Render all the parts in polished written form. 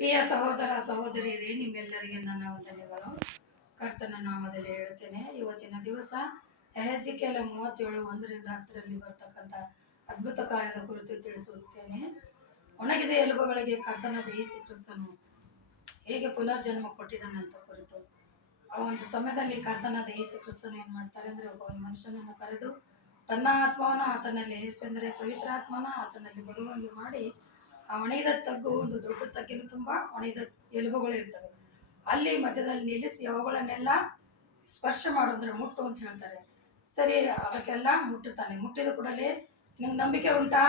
ಪ್ರಿಯ ಸಹೋದರ ಸಹೋದರಿಯರೇ, ನಿಮ್ಮೆಲ್ಲರಿಗೆ ನನ್ನ ವಂದನೆಗಳು. ಕರ್ತನ ನಾಮದಲ್ಲಿ ಹೇಳುತ್ತೇನೆ. ಇವತ್ತಿನ ದಿವಸ ಎಹೆಜ್ಕೇಲ 37:1-10 ಬರ್ತಕ್ಕಂಥ ಅದ್ಭುತ ಕಾರ್ಯದ ಕುರಿತು ತಿಳಿಸುತ್ತೇನೆ. ಒಣಗಿದ ಎಲುಬುಗಳಿಗೆ ಕರ್ತನಾದ ಯೇಸು ಕ್ರಿಸ್ತನು ಹೇಗೆ ಪುನರ್ಜನ್ಮ ಕೊಟ್ಟಿದ್ದಾನಂತ ಕುರಿತು. ಆ ಒಂದು ಸಮಯದಲ್ಲಿ ಕರ್ತನಾದ ಯೇಸು ಕ್ರಿಸ್ತನು ಏನ್ ಮಾಡ್ತಾರೆ ಅಂದ್ರೆ, ಒಬ್ಬ ಮನುಷ್ಯನನ್ನು ಕರೆದು ತನ್ನ ಆತ್ಮವನ್ನ ಆತನಲ್ಲಿ ಹೆಸೆಂದರೆ ಪವಿತ್ರಾತ್ಮನ ಆತನಲ್ಲಿ ಬರುವಂಗೆ ಮಾಡಿ, ಆ ಒಣಗಿದ ತಗ್ಗು, ಒಂದು ದೊಡ್ಡ ತಗ್ಗಿನ ತುಂಬಾ ಒಣಗಿದ ಎಲುಬುಗಳು ಇರ್ತವೆ. ಅಲ್ಲಿ ಮಧ್ಯದಲ್ಲಿ ನಿಲ್ಲಿಸಿ ಅವುಗಳನ್ನೆಲ್ಲ ಸ್ಪರ್ಶ ಮಾಡು ಅಂದ್ರೆ ಮುಟ್ಟು ಅಂತ ಹೇಳ್ತಾರೆ. ಸರಿ, ಅದಕ್ಕೆಲ್ಲ ಮುಟ್ಟುತ್ತಾನೆ. ಮುಟ್ಟಿದ ಕೂಡಲೇ ನಿಮ್ಗೆ ನಂಬಿಕೆ ಉಂಟಾ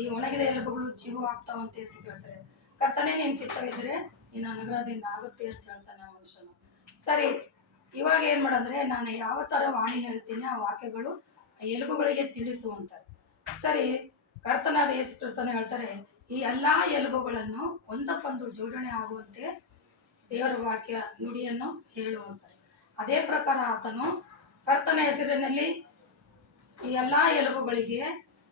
ಈ ಒಣಗಿದ ಎಲುಬುಗಳು ಜೀವ ಆಗ್ತಾವಂತ ಕೇಳ್ತಾರೆ. ಕರ್ತನೇ, ನಿನ್ ಚಿತ್ತವಿದ್ರೆ ನಿನ್ನ ಅನುಗ್ರಹದಿಂದ ಆಗುತ್ತೆ ಅಂತ ಹೇಳ್ತಾನೆ ಆ ಮನುಷ್ಯನು. ಸರಿ, ಇವಾಗ ಏನ್ ಮಾಡಂದ್ರೆ, ನಾನು ಯಾವ ತರ ವಾಣಿ ಹೇಳ್ತೀನಿ ಆ ವಾಕ್ಯಗಳು ಆ ಎಲುಬುಗಳಿಗೆ ತಿಳಿಸುವಂತ. ಸರಿ, ಕರ್ತನಾದ ಯೇಸು ಕ್ರಿಸ್ತನು ಹೇಳ್ತಾರೆ, ಈ ಎಲ್ಲಾ ಎಲುಬುಗಳನ್ನು ಒಂದಕ್ಕೊಂದು ಜೋಡಣೆ ಆಗುವಂತೆ ದೇವರ ವಾಕ್ಯ ನುಡಿಯನ್ನು ಹೇಳುವಂತಾರೆ. ಅದೇ ಪ್ರಕಾರ ಆತನು ಕರ್ತನ ಹೆಸರಿನಲ್ಲಿ ಈ ಎಲ್ಲಾ ಎಲುಬುಗಳಿಗೆ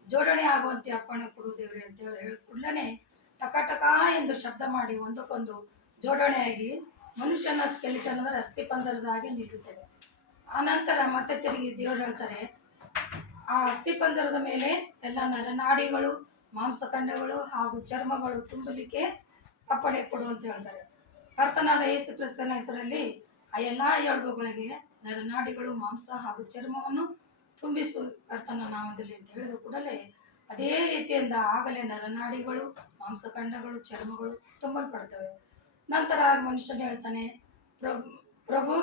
ಜೋಡಣೆ ಆಗುವಂತೆ ಅಪ್ಪಣೆ ಕೊಡು ದೇವ್ರೆ ಅಂತ ಹೇಳಿ ಕೂಡಲೇ ಟಕ ಟಕ ಎಂದು ಶಬ್ದ ಮಾಡಿ ಒಂದಕ್ಕೊಂದು ಜೋಡಣೆಯಾಗಿ ಮನುಷ್ಯನ ಸ್ಕೆಲಿಟನ್ ಅಂದ್ರೆ ಅಸ್ಥಿ ಪಂಜರದ ಹಾಗೆ ನಿಲ್ಲುತ್ತವೆ. ಆನಂತರ ಮತ್ತೆ ತಿರುಗಿ ದೇವರು ಹೇಳ್ತಾರೆ, ಆ ಅಸ್ಥಿ ಪಂಜರದ ಮೇಲೆ ಎಲ್ಲ ನರನಾಡಿಗಳು, ಮಾಂಸಖಂಡಗಳು ಹಾಗೂ ಚರ್ಮಗಳು ತುಂಬಲಿಕ್ಕೆ ಅಪ್ಪಣೆ ಕೊಡು ಅಂತ ಹೇಳ್ತಾರೆ. ಕರ್ತನಾದ ಯೇಸು ಕ್ರಿಸ್ತನ ಹೆಸರಲ್ಲಿ ಆ ಎಲ್ಲಾ ಎಲುಬುಗಳಿಗೆ ನರನಾಡಿಗಳು, ಮಾಂಸ ಹಾಗೂ ಚರ್ಮವನ್ನು ತುಂಬಿಸು ಕರ್ತನ ನಾಮದಲ್ಲಿ ಅಂತ ಹೇಳಿದ ಕೂಡಲೇ ಅದೇ ರೀತಿಯಿಂದ ಆಗಲೇ ನರನಾಡಿಗಳು, ಮಾಂಸಖಂಡಗಳು, ಚರ್ಮಗಳು ತುಂಬಲ್ಪಡ್ತವೆ. ನಂತರ ಮನುಷ್ಯನು ಹೇಳ್ತಾನೆ, ಪ್ರಭು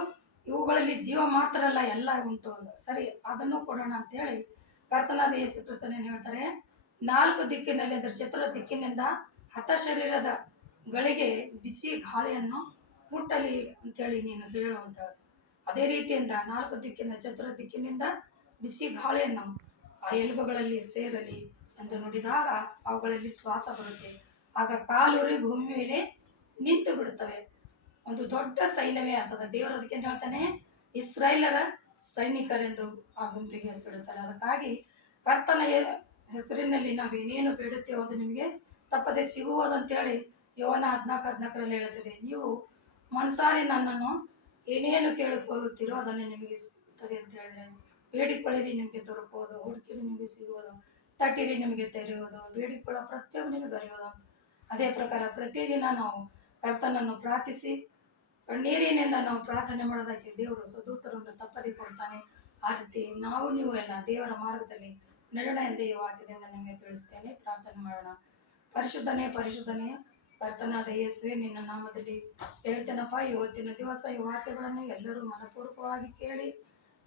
ಇವುಗಳಲ್ಲಿ ಜೀವ ಮಾತ್ರ ಅಲ್ಲ, ಎಲ್ಲ ಉಂಟು ಅಂತ. ಸರಿ, ಅದನ್ನು ಕೊಡೋಣ ಅಂತ ಹೇಳಿ ಕರ್ತನಾದ ಯೇಸು ಕ್ರಿಸ್ತನ ಏನ್ ಹೇಳ್ತಾರೆ, 4 ದಿಕ್ಕಿನಲ್ಲಿ ಅಂದ್ರೆ ಚತುರ ದಿಕ್ಕಿನಿಂದ ಹತ ಶರೀರದ ಗಳಿಗೆ ಬಿಸಿ ಗಾಳಿಯನ್ನು ಮುಟ್ಟಲಿ ಅಂತೇಳಿ ನೀನು ಹೇಳು ಅಂತ ಹೇಳ್ತಾರೆ. ಅದೇ ರೀತಿಯಿಂದ 4 ದಿಕ್ಕಿನ ಚತುರ ದಿಕ್ಕಿನಿಂದ ಬಿಸಿ ಗಾಳಿಯನ್ನು ಆ ಎಲುಬುಗಳಲ್ಲಿ ಸೇರಲಿ ಎಂದು ನುಡಿದಾಗ ಅವುಗಳಲ್ಲಿ ಶ್ವಾಸ ಬರುತ್ತೆ. ಆಗ ಕಾಲುರಿ ಭೂಮಿ ಮೇಲೆ ನಿಂತು ಬಿಡುತ್ತವೆ. ಒಂದು ದೊಡ್ಡ ಸೈನ್ಯವೇ ಆಗ್ತದ. ದೇವರು ಅದಕ್ಕೆ ಹೇಳ್ತಾನೆ, ಇಸ್ರಾಯೇಲರ ಸೈನಿಕರೆಂದು ಆ ಗುಂಪಿಗೆ ಹೆಸರಿಡುತ್ತಾರೆ. ಅದಕ್ಕಾಗಿ ಕರ್ತನ ಹೆಸರಿನಲ್ಲಿ ನಾವೇನೇನು ಬೇಡುತ್ತೇವೋ ಅದು ನಿಮಗೆ ತಪ್ಪದೆ ಸಿಗುವುದಂತೇಳಿ ಯೋಹನ 14:14 ಹೇಳುತ್ತದೆ. ನೀವು ಮನಸಾರೆ ನನ್ನನ್ನು ಏನೇನು ಕೇಳಿಕೊಳ್ಳುತ್ತೀರೋ ಅದನ್ನು ನಿಮಗೆ ಸಿಗುತ್ತದೆ ಅಂತ ಹೇಳಿದ್ರೆ, ಬೇಡಿಕೊಳ್ಳಿರಿ ನಿಮಗೆ ದೊರಕುವುದು, ಹುಡುಕಿರಿ ನಿಮಗೆ ಸಿಗುವುದು, ತಟ್ಟಿರಿ ನಿಮಗೆ ತೆರೆಯುವುದು, ಬೇಡಿಕೊಳ್ಳೋ ಪ್ರತಿಯೊಬ್ಬನಿಗೆ ದೊರೆಯುವುದು. ಅದೇ ಪ್ರಕಾರ ಪ್ರತಿದಿನ ನಾವು ಕರ್ತನನ್ನು ಪ್ರಾರ್ಥಿಸಿ ಕಣ್ಣೀರಿನಿಂದ ನಾವು ಪ್ರಾರ್ಥನೆ ಮಾಡೋದಕ್ಕೆ ದೇವರು ಸದೂತರನ್ನು ತಪ್ಪದೆ ಕೊಡ್ತಾನೆ. ಆ ರೀತಿ ನೀವು ಎಲ್ಲ ದೇವರ ಮಾರ್ಗದಲ್ಲಿ ನಡೆಯೋಣ ಎಂದು ಈ ವಾಕ್ಯದಿಂದ ನಿಮಗೆ ತಿಳಿಸ್ತೇನೆ. ಪ್ರಾರ್ಥನೆ ಮಾಡೋಣ. ಪರಿಶುದ್ಧನೇ ಪರಿಶುದ್ಧನೇ ಕರ್ತನಾದ ಯೇಸುವೆ, ನಿನ್ನ ನಾಮದಲ್ಲಿ ಹೇಳ್ತೇನಪ್ಪ, ಇವತ್ತಿನ ದಿವಸ ಈ ವಾಕ್ಯಗಳನ್ನು ಎಲ್ಲರೂ ಮನಪೂರ್ವಕವಾಗಿ ಕೇಳಿ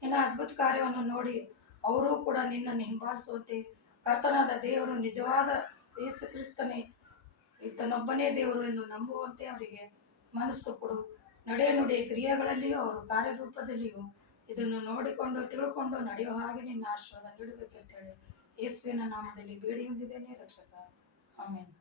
ನಿನ್ನ ಅದ್ಭುತ ಕಾರ್ಯವನ್ನು ನೋಡಿ ಅವರೂ ಕೂಡ ನಿನ್ನನ್ನು ಹಿಂಬಾಲಿಸುವಂತೆ, ಕರ್ತನಾದ ದೇವರು ನಿಜವಾದ ಯೇಸು ಕ್ರಿಸ್ತನೇ ಈತನೊಬ್ಬನೇ ದೇವರು ಎಂದು ನಂಬುವಂತೆ ಅವರಿಗೆ ಮನಸ್ಸು ಕೊಡು. ನಡೆ ನುಡಿ ಕ್ರಿಯೆಗಳಲ್ಲಿಯೂ ಅವರು ಕಾರ್ಯರೂಪದಲ್ಲಿಯೂ ಇದನ್ನು ನೋಡಿಕೊಂಡು ತಿಳ್ಕೊಂಡು ನಡೆಯುವ ಹಾಗೆ ನಿನ್ನ ಆಶೀರ್ವಾದ ನೀಡಬೇಕಂತೇಳಿ ಯೇಸುವಿನ ನಾಮದಲ್ಲಿ ಬೇಡಿ ಹೊಂದಿದ್ದೇನೆ ರಕ್ಷಕ. ಆಮೇಲೆ